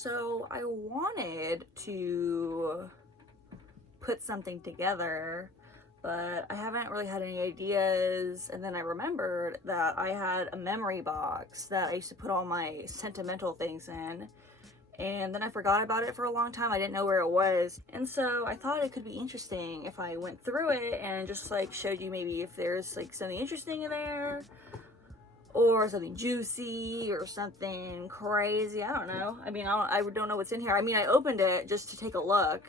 So I wanted to put something together, but I haven't really had any ideas. And then I remembered that I had a memory box that I used to put all my sentimental things in. And then I forgot about it for a long time. I didn't know where it was. And so I thought it could be interesting if I went through it and just like showed you maybe if there's like something interesting in there, or something juicy or something crazy. I don't know. I mean, I don't know what's in here. I mean, I opened it just to take a look.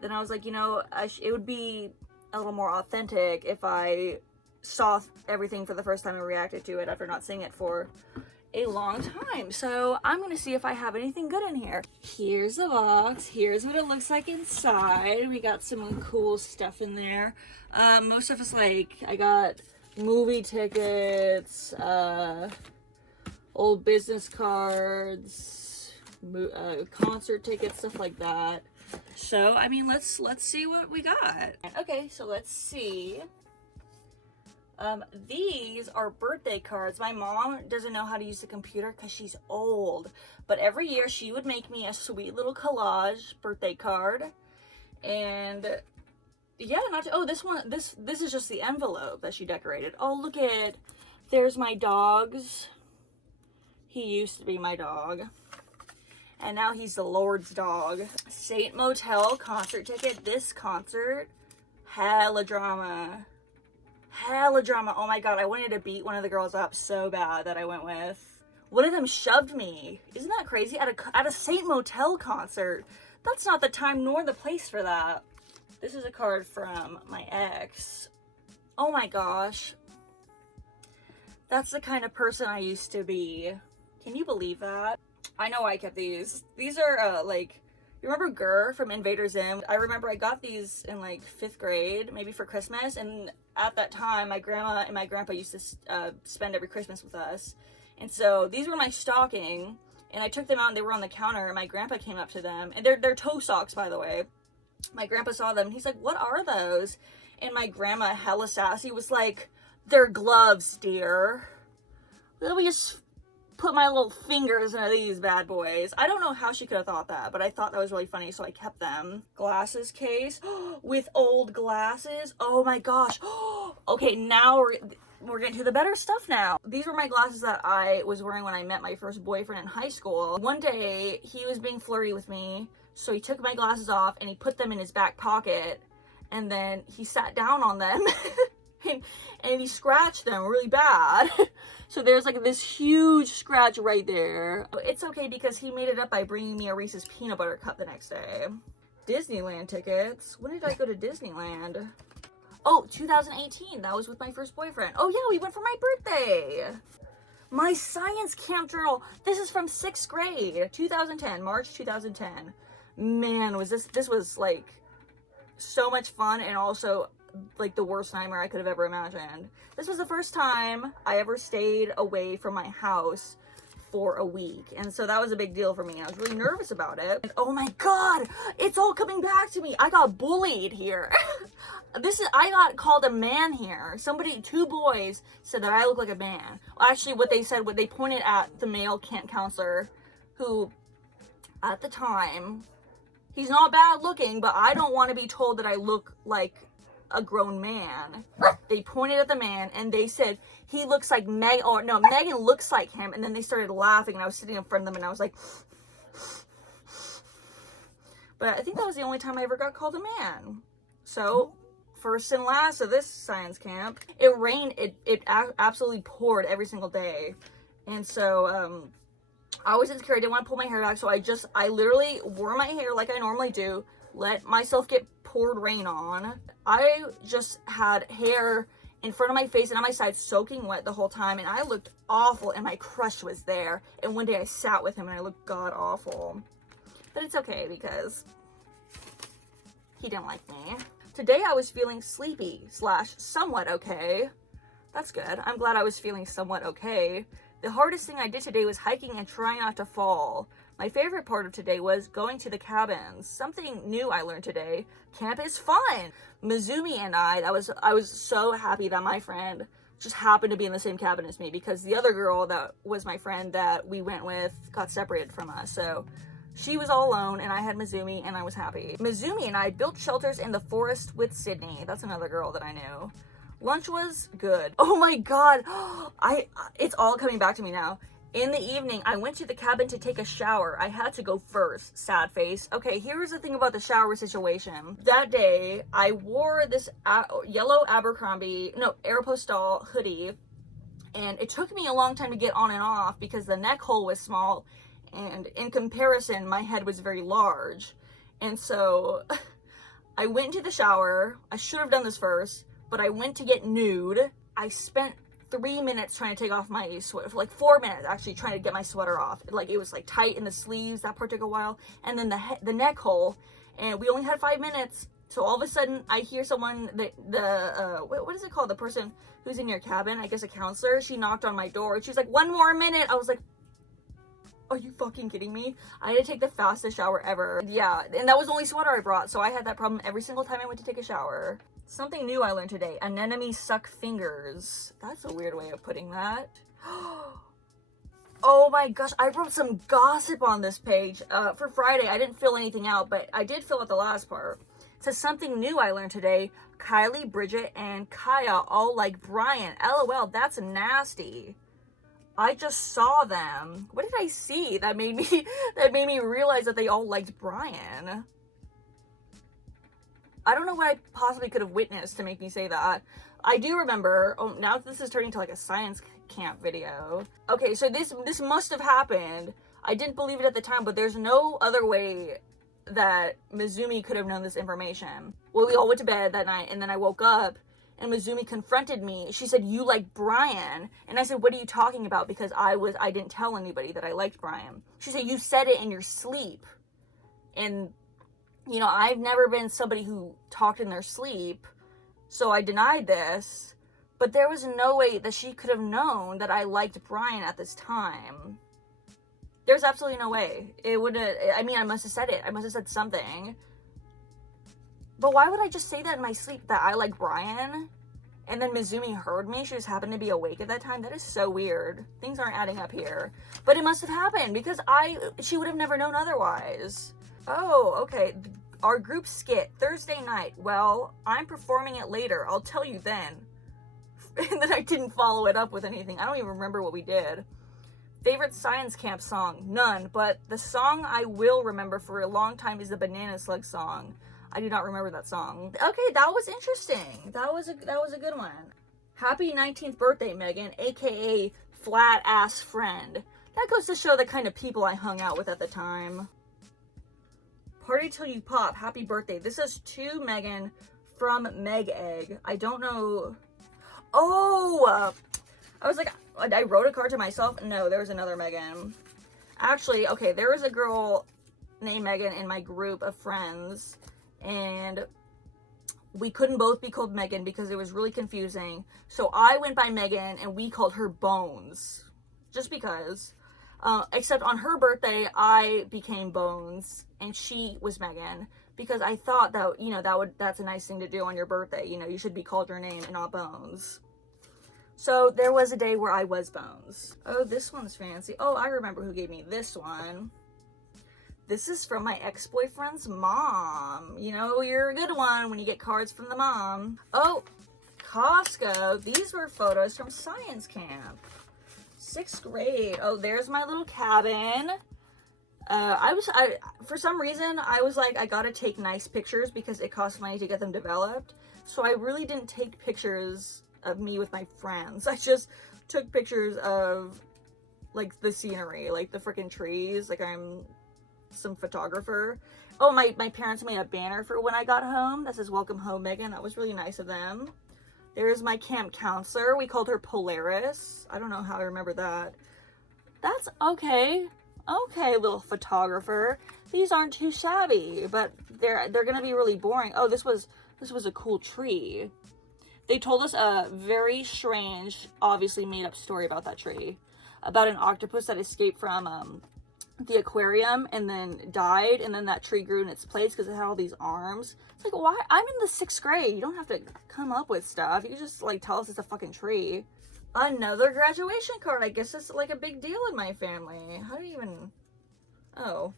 Then I was like, you know, it would be a little more authentic if I saw everything for the first time and reacted to it after not seeing it for a long time. So I'm gonna see if I have anything good in here. Here's the box. Here's what it looks like inside. We got some cool stuff in there. Most of it's like, I got movie tickets, old business cards, concert tickets, stuff like that. So I mean, let's see what we got. Okay, so let's see. These are birthday cards. My mom doesn't know how to use the computer because she's old, but every year she would make me a sweet little collage birthday card. And yeah, this is just the envelope that she decorated. Oh, look at, there's my dogs. He used to be my dog, and now he's the Lord's dog. Saint Motel concert ticket. This concert, hella drama. Hella drama. Oh my god, I wanted to beat one of the girls up so bad that I went with. One of them shoved me. Isn't that crazy? At a Saint Motel concert. That's not the time nor the place for that. This is a card from my ex. Oh my gosh. That's the kind of person I used to be. Can you believe that? I know I kept these. These are like, you remember Gurr from Invader Zim? I remember I got these in like 5th grade, maybe for Christmas. And at that time, my grandma and my grandpa used to spend every Christmas with us. And so these were my stocking. And I took them out and they were on the counter. And my grandpa came up to them. And they're toe socks, by the way. My grandpa saw them and he's like, what are those? And my grandma, hella sassy, was like, they're gloves, dear. Let me just put my little fingers into these bad boys. I don't know how she could have thought that, but I thought that was really funny, so I kept them. Glasses case with old glasses. Oh my gosh. Okay, now we're getting to the better stuff now. These were my glasses that I was wearing when I met my first boyfriend in high school. One day, he was being flirty with me, so he took my glasses off and he put them in his back pocket, and then he sat down on them and he scratched them really bad. So there's like this huge scratch right there. It's okay because he made it up by bringing me a Reese's peanut butter cup the next day. Disneyland tickets. When did I go to Disneyland? Oh, 2018. That was with my first boyfriend. Oh yeah, we went for my birthday. My science camp journal. This is from 6th grade, 2010, March 2010. Man, was this was like so much fun, and also like the worst nightmare I could have ever imagined. This was the first time I ever stayed away from my house for a week, and so that was a big deal for me. I was really nervous about it. And oh my god, it's all coming back to me. I got bullied here. I got called a man here. Two boys said that I look like a man. Well, actually, what they pointed at the male camp counselor, who at the time, he's not bad looking, but I don't want to be told that I look like a grown man. They pointed at the man and they said, he looks like Megan looks like him. And then they started laughing, and I was sitting in front of them and I was like, but I think that was the only time I ever got called a man. So first and last of this science camp, it rained. It absolutely poured every single day. And so, I was insecure. I didn't want to pull my hair back. So I literally wore my hair like I normally do, let myself get poured rain on. I just had hair in front of my face and on my side soaking wet the whole time, and I looked awful, and my crush was there. And one day I sat with him and I looked god awful. But it's okay because he didn't like me. Today I was feeling sleepy / somewhat okay. That's good. I'm glad I was feeling somewhat okay. The hardest thing I did today was hiking and trying not to fall. My favorite part of today was going to the cabins. Something new I learned today. Camp is fun. Mizumi and I was so happy that my friend just happened to be in the same cabin as me, because the other girl that was my friend that we went with got separated from us. So She was all alone, and I had Mizumi, and I was happy. Mizumi and I built shelters in the forest with Sydney. That's another girl that I knew. Lunch was good. Oh my god, it's all coming back to me now. In the evening, I went to the cabin to take a shower. I had to go first. Sad face. Okay, here's the thing about the shower situation. That day, I wore this yellow Aeropostale hoodie, and it took me a long time to get on and off because the neck hole was small, and in comparison, my head was very large. And so, I went into the shower. I should have done this first, but I went to get nude. I spent 3 minutes trying to take off my sweater, like 4 minutes actually trying to get my sweater off. Like it was like tight in the sleeves, that part took a while, and then the neck hole, and we only had 5 minutes. So all of a sudden I hear someone, what is it called, the person who's in your cabin, I guess a counselor, she knocked on my door and she's like, 1 more minute. I was like, are you fucking kidding me? I had to take the fastest shower ever. Yeah, and that was the only sweater I brought, so I had that problem every single time I went to take a shower. Something new I learned today. Anemone suck fingers. That's a weird way of putting that. Oh my gosh, I wrote some gossip on this page. For Friday, I didn't fill anything out, but I did fill out the last part. It says something new I learned today. Kylie, Bridget, and Kaya all like Brian. LOL, that's nasty. I just saw them. What did I see that made me realize that they all liked Brian? I don't know what I possibly could have witnessed to make me say that. I do remember, oh, now this is turning into like a science camp video. Okay, so this must have happened. I didn't believe it at the time, but there's no other way that Mizumi could have known this information. Well, we all went to bed that night, and then I woke up, and Mizumi confronted me. She said, you like Brian. And I said, what are you talking about? Because I didn't tell anybody that I liked Brian. She said, you said it in your sleep. And you know, I've never been somebody who talked in their sleep, so I denied this, but there was no way that she could have known that I liked Brian at this time. There's absolutely no way. It would have, I mean, I must have said it. I must have said something. But why would I just say that in my sleep, that I like Brian? And then Mizumi heard me. She just happened to be awake at that time. That is so weird. Things aren't adding up here. But it must have happened because she would have never known otherwise. Oh, okay. Our group skit, Thursday night. Well, I'm performing it later. I'll tell you then. And then I didn't follow it up with anything. I don't even remember what we did. Favorite science camp song? None. But the song I will remember for a long time is the Banana Slug song. I do not remember that song. Okay, that was interesting. That was a good one. Happy 19th birthday, Megan, aka flat ass friend. That goes to show the kind of people I hung out with at the time. Party till you pop. Happy birthday. This is to Megan from Meg Egg. I don't know. Oh, I was like, I wrote a card to myself. No, there was another Megan. Actually, okay, there was a girl named Megan in my group of friends, and we couldn't both be called Megan because it was really confusing. So I went by Megan, and we called her Bones, just because. Except on her birthday, I became Bones, and she was Megan, because I thought that, you know, that's a nice thing to do on your birthday. You know, you should be called your name and not Bones. So there was a day where I was Bones. Oh, this one's fancy. Oh, I remember who gave me this one. This is from my ex-boyfriend's mom. You know, you're a good one when you get cards from the mom. Oh, Costco. These were photos from science camp. 6th grade. Oh, there's my little cabin. For some reason, I was like, I gotta take nice pictures because it costs money to get them developed. So I really didn't take pictures of me with my friends. I just took pictures of, like, the scenery, like the freaking trees. Like, I'm some photographer. Oh, my parents made a banner for when I got home that says, welcome home, Megan. That was really nice of them. There's my camp counselor. We called her Polaris. I don't know how I remember that. That's okay. Okay, little photographer. These aren't too shabby, but they're gonna be really boring. Oh, this was a cool tree. They told us a very strange, obviously made up story about that tree. About an octopus that escaped from the aquarium and then died, and then that tree grew in its place because it had all these arms. It's like, why? I'm in the 6th grade. You don't have to come up with stuff. You just, like, tell us it's a fucking tree. Another graduation card. I guess it's, like, a big deal in my family. How do you even... Oh.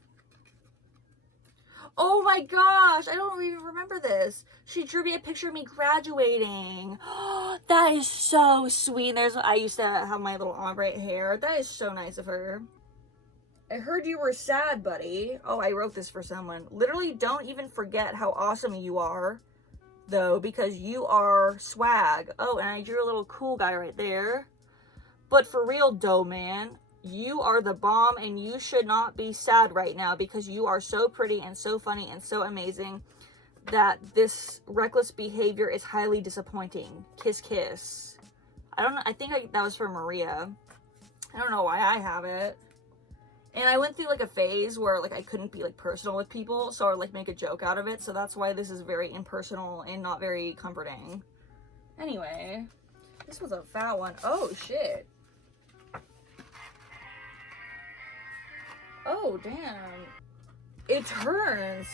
Oh my gosh, I don't even remember this. She drew me a picture of me graduating. That is so sweet. I used to have my little ombre hair. That is so nice of her. I heard you were sad, buddy. Oh, I wrote this for someone. Literally, don't even forget how awesome you are, though, because you are swag. Oh, and I drew a little cool guy right there. But for real, though, man, you are the bomb, and you should not be sad right now because you are so pretty and so funny and so amazing that this reckless behavior is highly disappointing. Kiss, kiss. I don't know. I think that was for Maria. I don't know why I have it. And I went through like a phase where like I couldn't be like personal with people, so I would like make a joke out of it. So that's why this is very impersonal and not very comforting. Anyway, this was a fat one. Oh shit. Oh damn. It turns.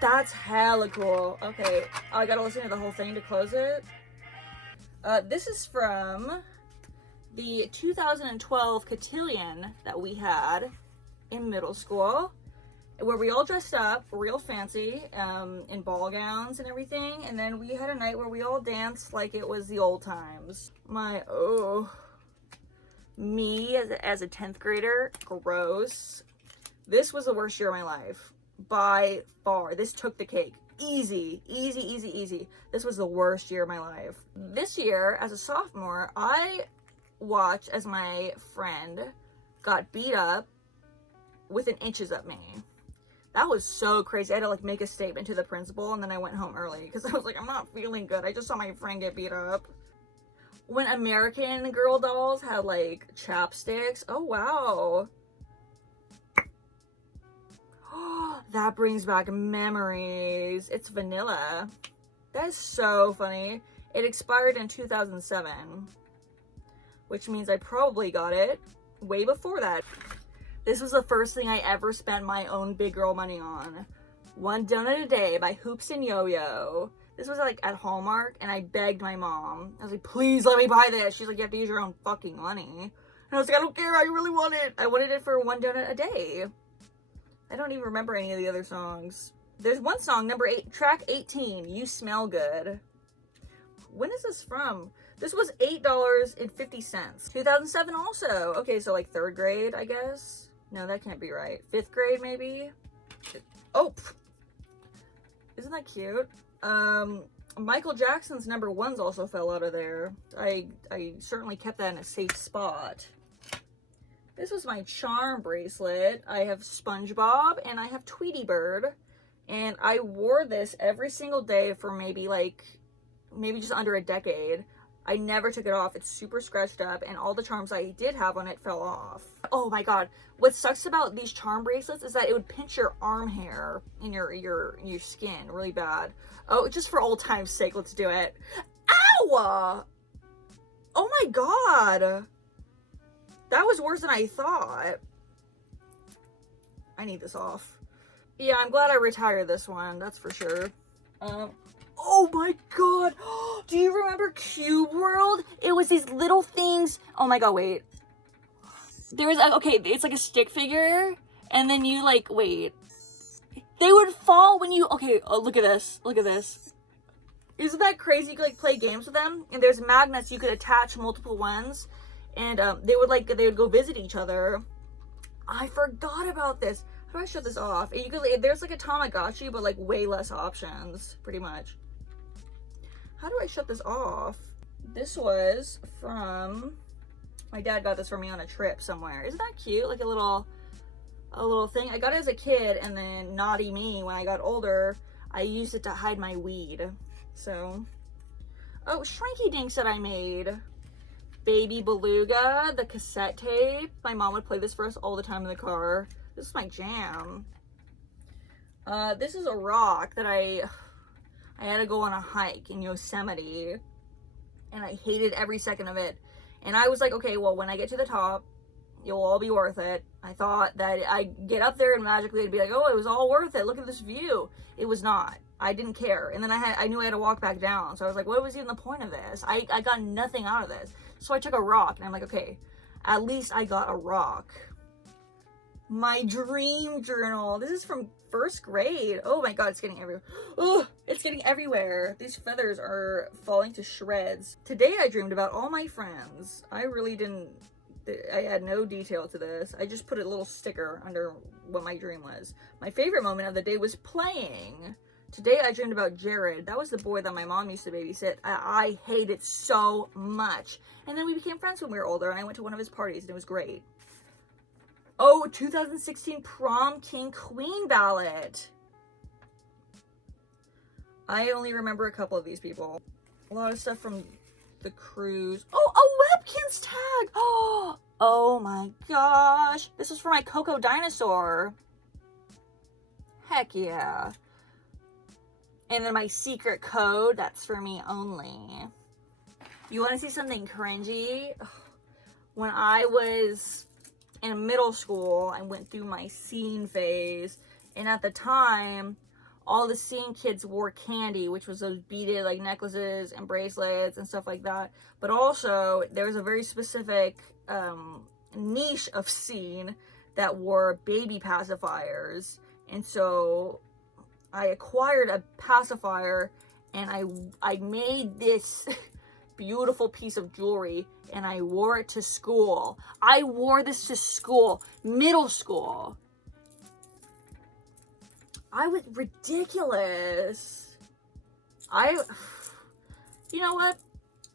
That's hella cool. Okay, I gotta listen to the whole thing to close it. This is from the 2012 cotillion that we had in middle school, where we all dressed up real fancy in ball gowns and everything, and then we had a night where we all danced like it was the old times. Me as a 10th grader, gross. This was the worst year of my life by far. This took the cake. Easy. This was the worst year of my life. This year, as a sophomore, I watched as my friend got beat up within inches of me. That was so crazy. I had to like make a statement to the principal, and then I went home early because I was like, I'm not feeling good. I just saw my friend get beat up. When American Girl dolls had like chapsticks. Oh wow. That brings back memories. It's vanilla. That is so funny. It expired in 2007. Which means I probably got it way before that. This was the first thing I ever spent my own big girl money on. One Donut a Day by Hoops and Yo-Yo. This was like at Hallmark, and I begged my mom. I was like, please let me buy this. She's like, you have to use your own fucking money. And I was like, I don't care, I really want it. I wanted it for One Donut a Day. I don't even remember any of the other songs. There's one song, number 8, track 18, You Smell Good. When is this from? This was $8.50. 2007 also. Okay, so like 3rd grade, I guess. No, that can't be right. 5th grade, maybe? Oh! Isn't that cute? Michael Jackson's number 1s also fell out of there. I certainly kept that in a safe spot. This was my charm bracelet. I have SpongeBob and I have Tweety Bird. And I wore this every single day for maybe just under a decade. I never took it off. It's super scratched up, and all the charms I did have on it fell off. Oh my god. What sucks about these charm bracelets is that it would pinch your arm hair in your skin really bad. Oh, just for old time's sake, let's do it. Ow! Oh my god. That was worse than I thought. I need this off. Yeah, I'm glad I retired this one, that's for sure. Oh my god! Do you remember Cube World? It was these little things. Oh my god, wait. There was, okay, it's like a stick figure, and then you like, wait. They would fall when you, okay, oh, look at this. Look at this. Isn't that crazy? You could like play games with them, and there's magnets you could attach multiple ones, and they would go visit each other. I forgot about this. How do I shut this off? You could, there's like a Tamagotchi, but like way less options, pretty much. How do I shut this off? This was from, my dad got this for me on a trip somewhere. Isn't that cute? Like a little thing. I got it as a kid, and then naughty me, when I got older, I used it to hide my weed. So, oh, Shrinky Dinks that I made. Baby Beluga, the cassette tape. My mom would play this for us all the time in the car. This is my jam. This is a rock that I had to go on a hike in Yosemite, and I hated every second of it. And I was like, okay, well, when I get to the top, it'll all be worth it. I thought that I'd get up there and magically it'd be like, oh, it was all worth it. Look at this view. It was not. I didn't care. And then I knew I had to walk back down. So I was like, what was even the point of this? I got nothing out of this. So I took a rock, and I'm like, okay, at least I got a rock. My dream journal. This is from first grade. Oh my god, it's getting everywhere. Oh, it's getting everywhere. These feathers are falling to shreds. Today I dreamed about all my friends. I had no detail to this. I just put a little sticker under what my dream was. My favorite moment of the day was playing. Today I dreamed about Jared. That was the boy that my mom used to babysit. I hated so much. And then we became friends when we were older, and I went to one of his parties, and it was great. Oh, 2016 prom king queen ballot. I only remember a couple of these people. A lot of stuff from the cruise. Oh, a Webkinz tag. Oh my gosh. This was for my Coco dinosaur. Heck yeah. And then my secret code, that's for me only. You want to see something cringy? When I was in middle school, I went through my scene phase, and at the time, all the scene kids wore candy, which was those beaded like necklaces and bracelets and stuff like that. But also, there was a very specific niche of scene that wore baby pacifiers, and so I acquired a pacifier, and I made this beautiful piece of jewelry, and I wore it to school. I wore this to school, middle school. I was ridiculous. You know what?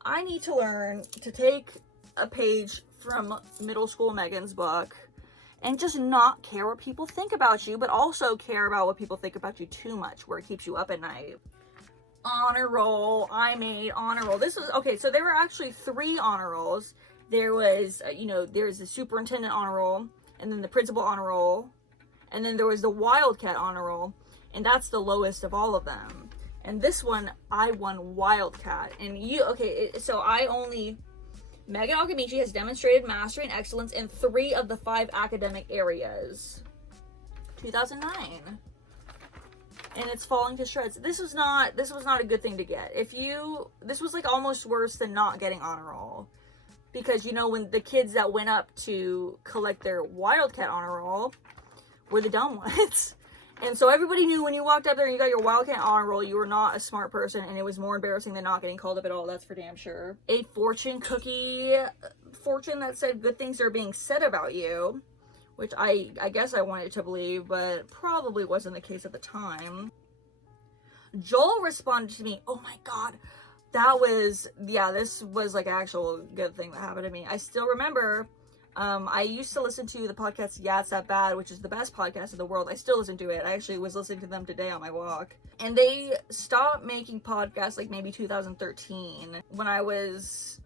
I need to learn to take a page from middle school Megan's book and just not care what people think about you, but also care about what people think about you too much, where it keeps you up at night. Honor roll. I made honor roll. This was, okay, so there were actually 3 honor rolls. There was, there's the superintendent honor roll, and then the principal honor roll, and then there was the Wildcat honor roll, and that's the lowest of all of them. And this one, I won Wildcat. And Megan Akamichi has demonstrated mastery and excellence in 3 of the 5 academic areas. 2009. And it's falling to shreds. This was not a good thing to get. This was like almost worse than not getting honor roll. Because when the kids that went up to collect their Wildcat honor roll were the dumb ones. And so everybody knew when you walked up there and you got your Wildcat honor roll, you were not a smart person, and it was more embarrassing than not getting called up at all, that's for damn sure. A fortune cookie, fortune that said good things are being said about you, which I guess I wanted to believe, but probably wasn't the case at the time. Joel responded to me, oh my god, this was like an actual good thing that happened to me. I still remember, I used to listen to the podcast Yeah, It's That Bad, which is the best podcast in the world. I still listen to it. I actually was listening to them today on my walk. And they stopped making podcasts like maybe 2013. When I was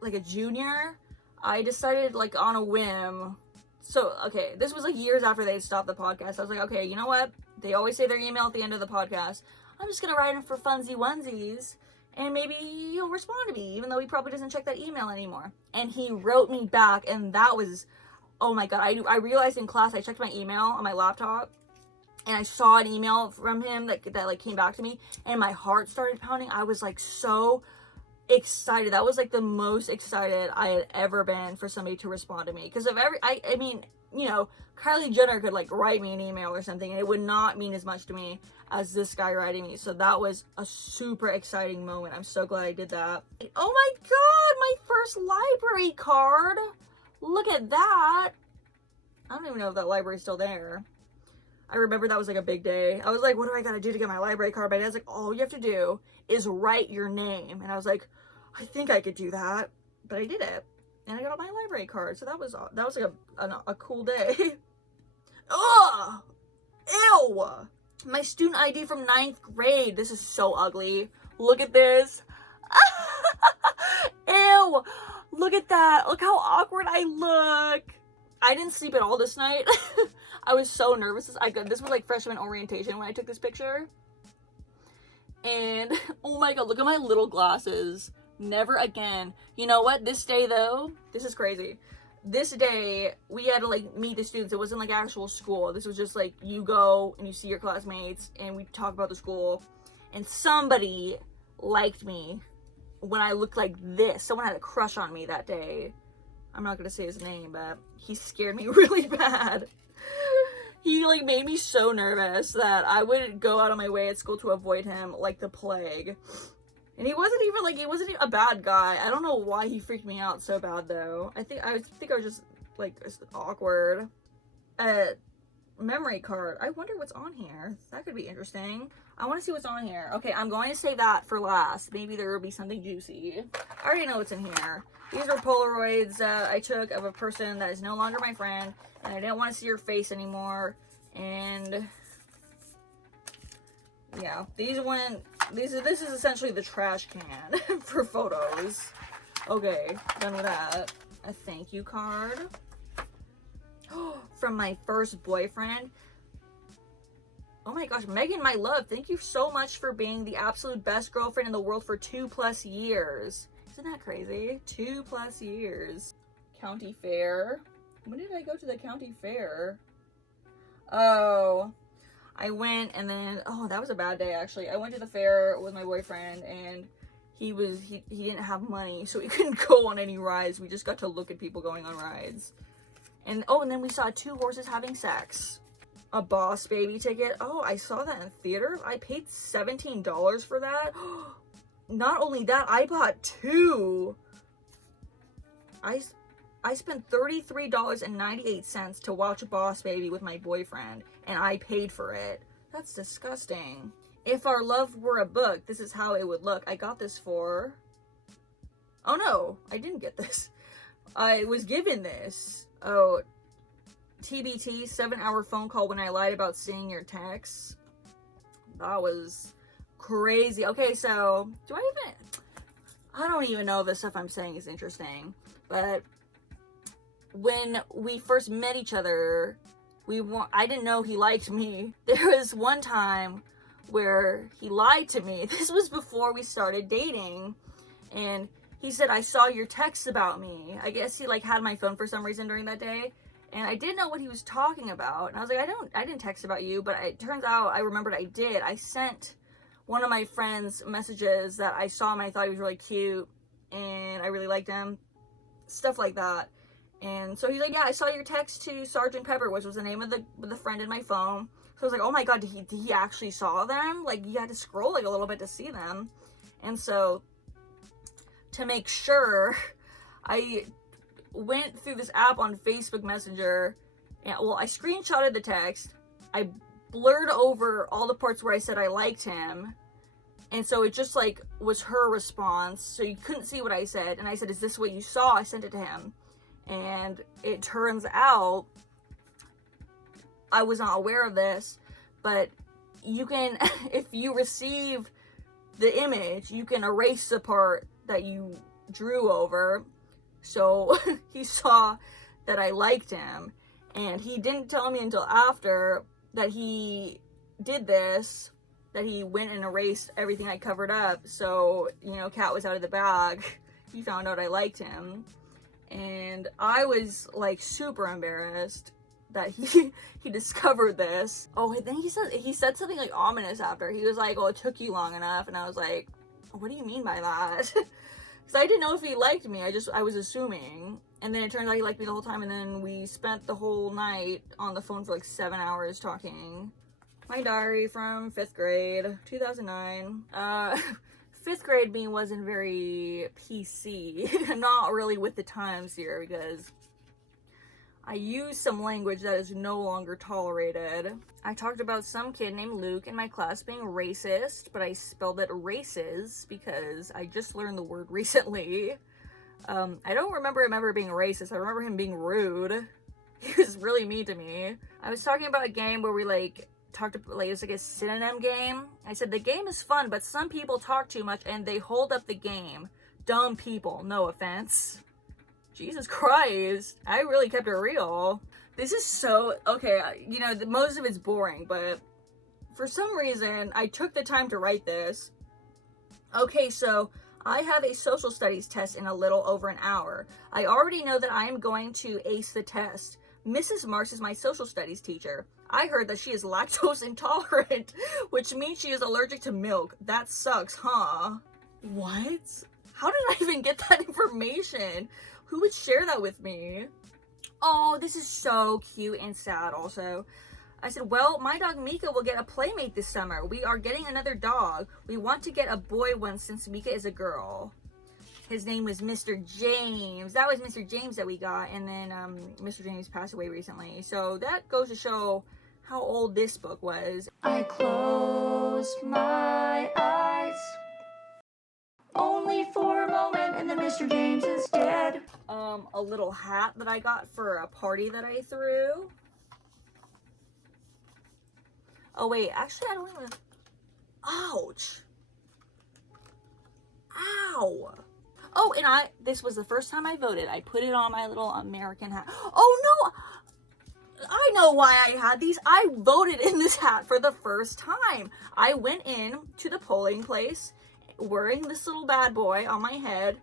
like a junior, I decided like on a whim. So, okay, this was like years after they stopped the podcast. I was like, okay, you know what? They always say their email at the end of the podcast. I'm just going to write him for funsy onesies, and maybe he'll respond to me, even though he probably doesn't check that email anymore. And he wrote me back, and that was, oh my god, I realized in class, I checked my email on my laptop, and I saw an email from him that like came back to me, and my heart started pounding. I was like so excited. That was like the most excited I had ever been for somebody to respond to me. Because I mean, Kylie Jenner could like write me an email or something, and it would not mean as much to me as this guy writing me. So that was a super exciting moment. I'm so glad I did that. Oh my god, my first library card. Look at that. I don't even know if that library's still there. I remember that was like a big day. I was like, what do I gotta do to get my library card? My dad's like, all you have to do is write your name. And I was like, I think I could do that. But I did it. And I got my library card. So that was like a cool day. Ugh! Ew! My student ID from 9th grade. This is so ugly. Look at this. Ew! Look at that. Look how awkward I look. I didn't sleep at all this night. I was so nervous. This was like freshman orientation when I took this picture. And oh my god, look at my little glasses. Never again. You know what? This day though, this is crazy. This day, we had to like meet the students. It wasn't like actual school. This was just like you go and you see your classmates and we talk about the school. And somebody liked me when I looked like this. Someone had a crush on me that day. I'm not gonna say his name, but he scared me really bad. He like made me so nervous that I would go out of my way at school to avoid him like the plague. And he wasn't even a bad guy. I don't know why he freaked me out so bad though. I think I was just like awkward. Memory card. I wonder what's on here. That could be interesting. I want to see what's on here. Okay, I'm going to save that for last. Maybe there will be something juicy. I already know what's in here. These are Polaroids I took of a person that is no longer my friend, and I didn't want to see her face anymore. And yeah, this is essentially the trash can for photos. Okay, done with that. A thank you card from my first boyfriend. Oh my gosh, Megan, my love, thank you so much for being the absolute best girlfriend in the world for 2+ years. Isn't that crazy? 2+ years. County fair. When did I go to the county fair? Oh, I went and then, oh, that was a bad day actually. I went to the fair with my boyfriend and he didn't have money, so he couldn't go on any rides. We just got to look at people going on rides. And oh, and then we saw 2 horses having sex. A Boss Baby ticket. Oh, I saw that in theater. I paid $17 for that. Not only that, I bought 2. I spent $33.98 to watch Boss Baby with my boyfriend, and I paid for it. That's disgusting. If our love were a book, this is how it would look. I got this for... Oh no, I didn't get this. I was given this. Oh, TBT, 7-hour phone call when I lied about seeing your texts. That was crazy. Okay, so, I don't even know if the stuff I'm saying is interesting, but when we first met each other, I didn't know he liked me. There was one time where he lied to me. This was before we started dating, and he said, I saw your texts about me. I guess he like had my phone for some reason during that day, and I didn't know what he was talking about. And I was like, I didn't text about you, but it turns out I remembered I did. I sent one of my friends messages that I saw him and I thought he was really cute and I really liked him, stuff like that. And so he's like, yeah, I saw your text to Sergeant Pepper, which was the name of the friend in my phone. So I was like, oh my god, did he actually saw them? Like, you had to scroll like a little bit to see them. And so to make sure, I went through this app on Facebook Messenger, and well, I screenshotted the text, I blurred over all the parts where I said I liked him, and so it just like was her response, so you couldn't see what I said, and I said, is this what you saw? I sent it to him, and it turns out I was not aware of this, but you can, if you receive the image, you can erase the part that you drew over. So he saw that I liked him, and he didn't tell me until after that he did this, that he went and erased everything I covered up. So, you know, cat was out of the bag. He found out I liked him, and I was like super embarrassed that he discovered this. Oh, and then he said something like ominous after. He was like, oh, it took you long enough. And I was like, what do you mean by that? Because I didn't know if he liked me. I was assuming. And then it turns out he liked me the whole time, and then we spent the whole night on the phone for like 7 hours talking. My diary from 5th grade, 2009. 5th grade me wasn't very PC. Not really with the times here, because I used some language that is no longer tolerated. I talked about some kid named Luke in my class being racist, but I spelled it races because I just learned the word recently. I don't remember him ever being racist. I remember him being rude. He was really mean to me. I was talking about a game where we it was like a synonym game. I said, the game is fun, but some people talk too much and they hold up the game. Dumb people, no offense. Jesus Christ, I really kept it real. This is so, okay, you know, most of it's boring, but for some reason, I took the time to write this. Okay, so I have a social studies test in a little over an hour. I already know that I am going to ace the test. Mrs. Marks is my social studies teacher. I heard that she is lactose intolerant, which means she is allergic to milk. That sucks, huh? What? How did I even get that information? Who would share that with me? Oh, this is so cute and sad also. I said, well, my dog Mika will get a playmate this summer. We are getting another dog. We want to get a boy one since Mika is a girl. His name was Mr. James. That was Mr. James that we got. And then Mr. James passed away recently. So that goes to show how old this book was. I closed my eyes only for a moment and then Mr. James is dead. A little hat that I got for a party that I threw. Oh wait, actually I don't even... Ouch. Ow. Oh, and this was the first time I voted. I put it on my little American hat. Oh no! I know why I had these. I voted in this hat for the first time. I went in to the polling place wearing this little bad boy on my head,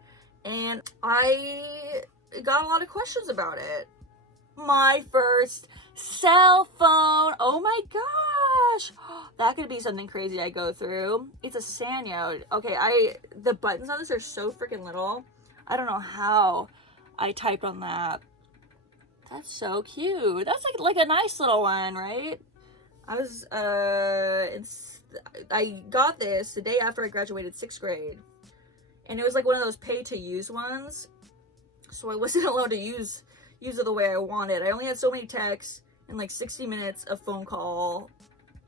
and I got a lot of questions about it. My first cell phone. Oh my gosh. That could be something crazy I go through. It's a Sanyo. Okay, the buttons on this are so freaking little. I don't know how I typed on that. That's so cute. That's like a nice little one, right? I got this the day after I graduated 6th grade. And it was like one of those pay to use ones. So I wasn't allowed to use it the way I wanted. I only had so many texts and like 60 minutes of phone call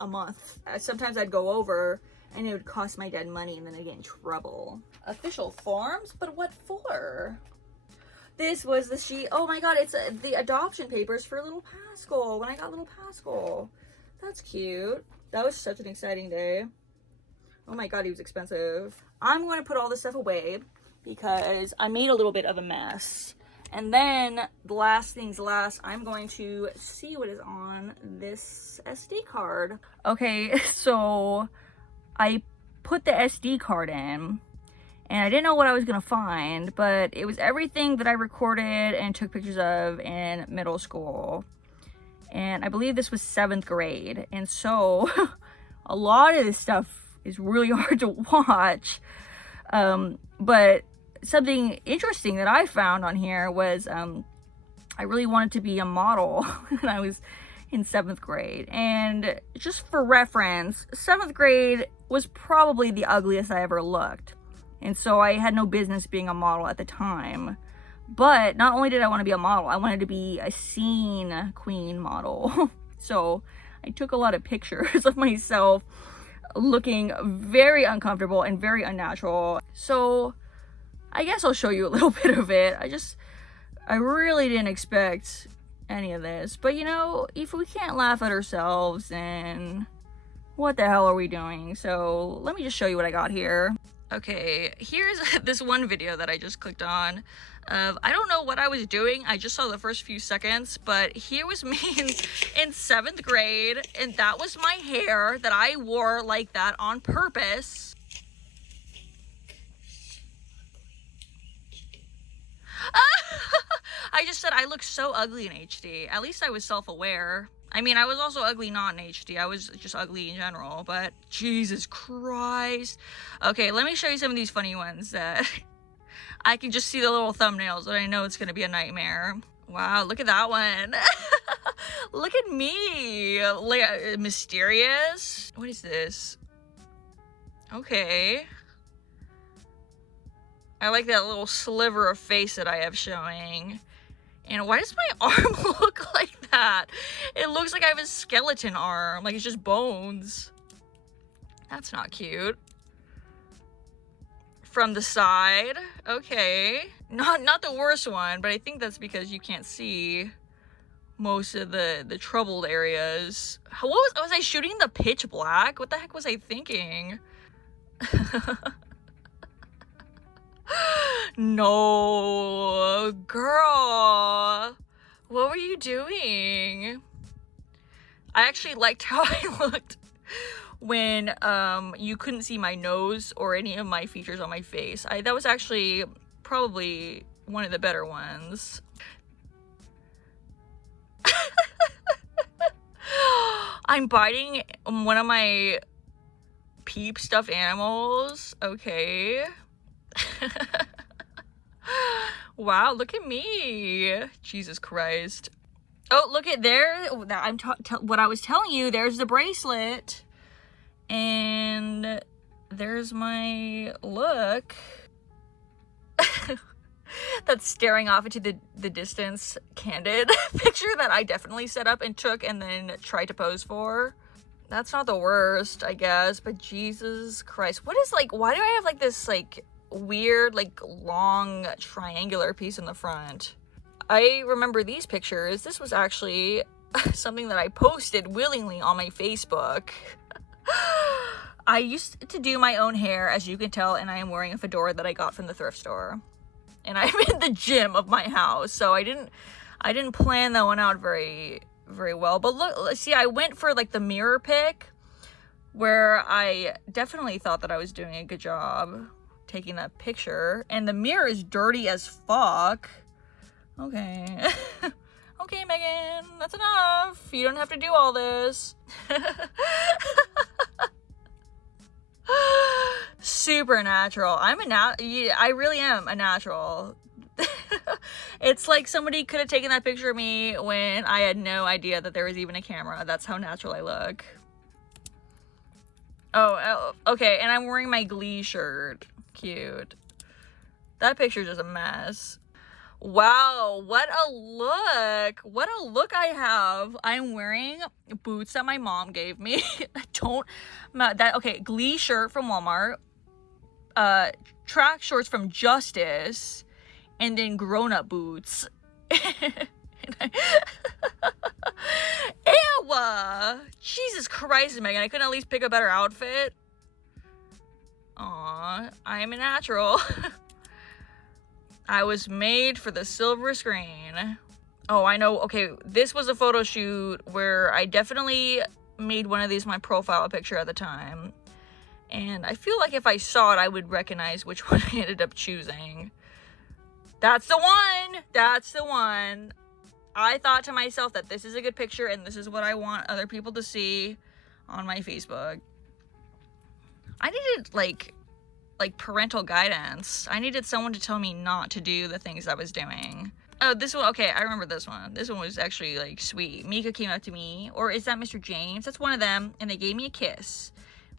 a month. Sometimes I'd go over and it would cost my dad money and then I'd get in trouble. Official forms? But what for? This was the sheet. Oh my god, it's the adoption papers for little Pascal when I got little Pascal. That's cute. That was such an exciting day. Oh my god, he was expensive. I'm going to put all this stuff away because I made a little bit of a mess. And then, the last things last, I'm going to see what is on this SD card. Okay, so I put the SD card in, and I didn't know what I was going to find, but it was everything that I recorded and took pictures of in middle school. And I believe this was 7th grade. And so, a lot of this stuff is really hard to watch. But something interesting that I found on here was I really wanted to be a model when I was in 7th grade. And just for reference, 7th grade was probably the ugliest I ever looked. And so I had no business being a model at the time. But not only did I want to be a model, I wanted to be a scene queen model. So I took a lot of pictures of myself looking very uncomfortable and very unnatural. So I guess I'll show you a little bit of it. I really didn't expect any of this. But you know, if we can't laugh at ourselves, then what the hell are we doing? So let me just show you what I got here. Okay, here's this one video that I just clicked on. I don't know what I was doing. I just saw the first few seconds, but here was me in 7th grade, and that was my hair that I wore like that on purpose. I just said I look so ugly in HD. At least I was self-aware. I mean, I was also ugly not in HD. I was just ugly in general, but Jesus Christ. Okay, let me show you some of these funny ones that I can just see the little thumbnails, but I know it's gonna be a nightmare. Wow, look at that one. Look at me. Like, mysterious. What is this? Okay. I like that little sliver of face that I have showing. And why does my arm look like that? It looks like I have a skeleton arm. Like it's just bones. That's not cute. From the side. Okay. Not the worst one, but I think that's because you can't see most of the troubled areas. Was I shooting the pitch black? What the heck was I thinking? No, girl, what were you doing? I actually liked how I looked when you couldn't see my nose or any of my features on my face. That was actually probably one of the better ones. I'm biting one of my Peep stuffed animals. Okay. Wow, look at me. Jesus Christ. Oh, look at there. What I was telling you, there's the bracelet. And there's my look. That's staring off into the distance candid picture that I definitely set up and took and then tried to pose for. That's not the worst, I guess, but Jesus Christ. What is, like, why do I have, like, this, like, weird, like, long triangular piece in the front? I remember these pictures. This was actually something that I posted willingly on my Facebook. I used to do my own hair, as you can tell, and I am wearing a fedora that I got from the thrift store. And I'm in the gym of my house, so I didn't plan that one out very well. But look, see, I went for, like, the mirror pic, where I definitely thought that I was doing a good job taking that picture, and the mirror is dirty as fuck. Okay. Okay, Megan, that's enough. You don't have to do all this. Super natural. I really am a natural. It's like somebody could have taken that picture of me when I had no idea that there was even a camera. That's how natural I look. Oh, okay, and I'm wearing my Glee shirt. Cute. That picture's just a mess. Wow, what a look. What a look I have. I'm wearing boots that my mom gave me. Okay, Glee shirt from Walmart. Track shorts from Justice. And then grown-up boots. Ew! Jesus Christ, Megan. I couldn't at least pick a better outfit. Aw, I am a natural. I was made for the silver screen. Oh, I know. Okay, this was a photo shoot where I definitely made one of these my profile picture at the time. And I feel like if I saw it, I would recognize which one I ended up choosing. That's the one! That's the one. I thought to myself that this is a good picture and this is what I want other people to see on my Facebook. I needed, like parental guidance. I needed someone to tell me not to do the things I was doing. Oh, this one, okay, I remember this one. This one was actually, like, sweet. Mika came up to me, or is that Mr. James? That's one of them, and they gave me a kiss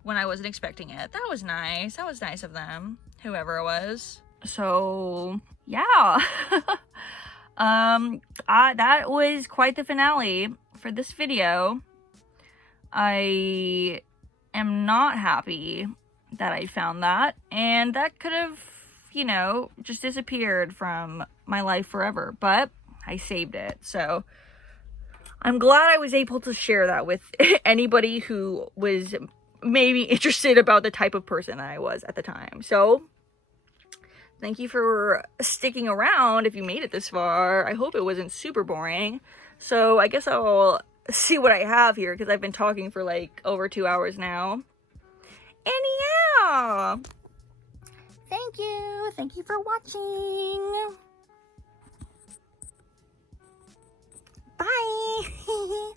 when I wasn't expecting it. That was nice. That was nice of them, whoever it was. So, yeah. That was quite the finale for this video. I am not happy that I found that, and that could have, you know, just disappeared from my life forever, but I saved it. So I'm glad I was able to share that with anybody who was maybe interested about the type of person that I was at the time. So thank you for sticking around if you made it this far. I hope it wasn't super boring. So I guess I'll see what I have here, because I've been talking for like over 2 hours now. And yeah, thank you for watching. Bye.